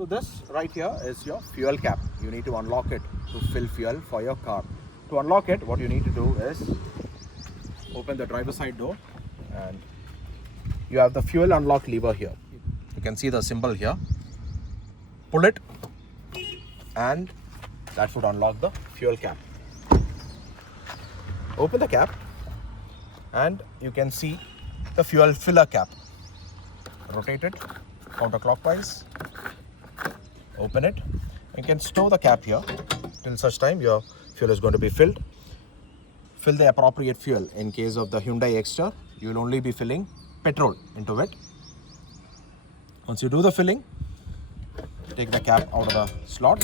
So this right here is your fuel cap. You need to unlock it to fill fuel for your car. To unlock it, what you need to do is open the driver's side door, and you have the fuel unlock lever here. You can see the symbol here. Pull it, and that should unlock the fuel cap. Open the cap, and you can see the fuel filler cap. Rotate it counterclockwise. Open it. You can store the cap here till such time your fuel is going to be filled. Fill the appropriate fuel. In case of the Hyundai Exter, you will only be filling petrol into it. Once you do the filling, take the cap out of the slot.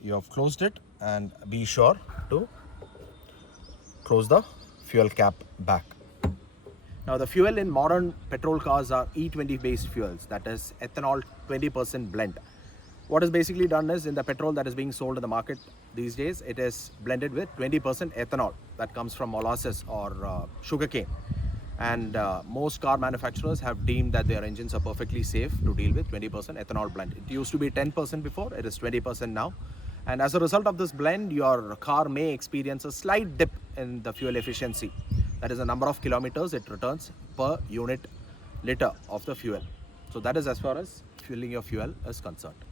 You have closed it, and be sure to close the fuel cap back. Now the fuel in modern petrol cars are E20 based fuels, that is ethanol 20% blend. What is basically done is, in the petrol that is being sold in the market these days, it is blended with 20% ethanol that comes from molasses or sugarcane. And most car manufacturers have deemed that their engines are perfectly safe to deal with 20% ethanol blend. It used to be 10% before, it is 20% now. And as a result of this blend, your car may experience a slight dip in the fuel efficiency. That is the number of kilometers it returns per unit liter of the fuel. So that is as far as filling your fuel is concerned.